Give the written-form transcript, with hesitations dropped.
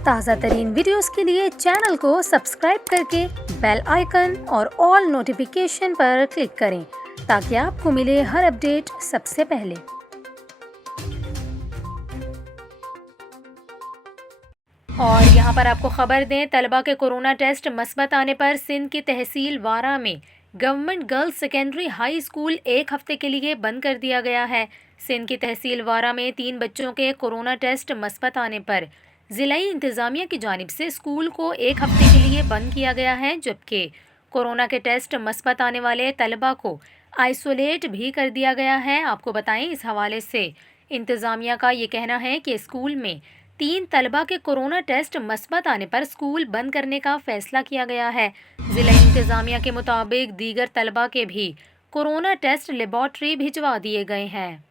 ताज़ा तरीन वीडियोस के लिए चैनल को सब्सक्राइब करके बेल आइकन और ऑल नोटिफिकेशन पर क्लिक करें ताकि आपको मिले हर अपडेट सबसे पहले। और यहाँ पर आपको खबर दें, तलबा के कोरोना टेस्ट मस्बत आने पर सिंध की तहसील वारा में government girls secondary high school एक हफ्ते के लिए बंद कर दिया गया है। सिंध की तहसील वारा में 3 बच्चों के कोरोना टेस्ट मस्बत आने पर ज़िलाई इंतज़ामिया की जानिब से स्कूल को एक हफ्ते के लिए बंद किया गया है, जबकि कोरोना के टेस्ट मस्बत आने वाले तलबा को आइसोलेट भी कर दिया गया है। आपको बताएं, इस हवाले से इंतज़ामिया का ये कहना है कि स्कूल में 3 तलबा के कोरोना टेस्ट मस्बत आने पर स्कूल बंद करने का फैसला किया गया है। ज़िला इंतज़ामिया के मुताबिक दीगर तलबा के भी कोरोना टेस्ट लेबॉर्ट्री भिजवा दिए गए हैं।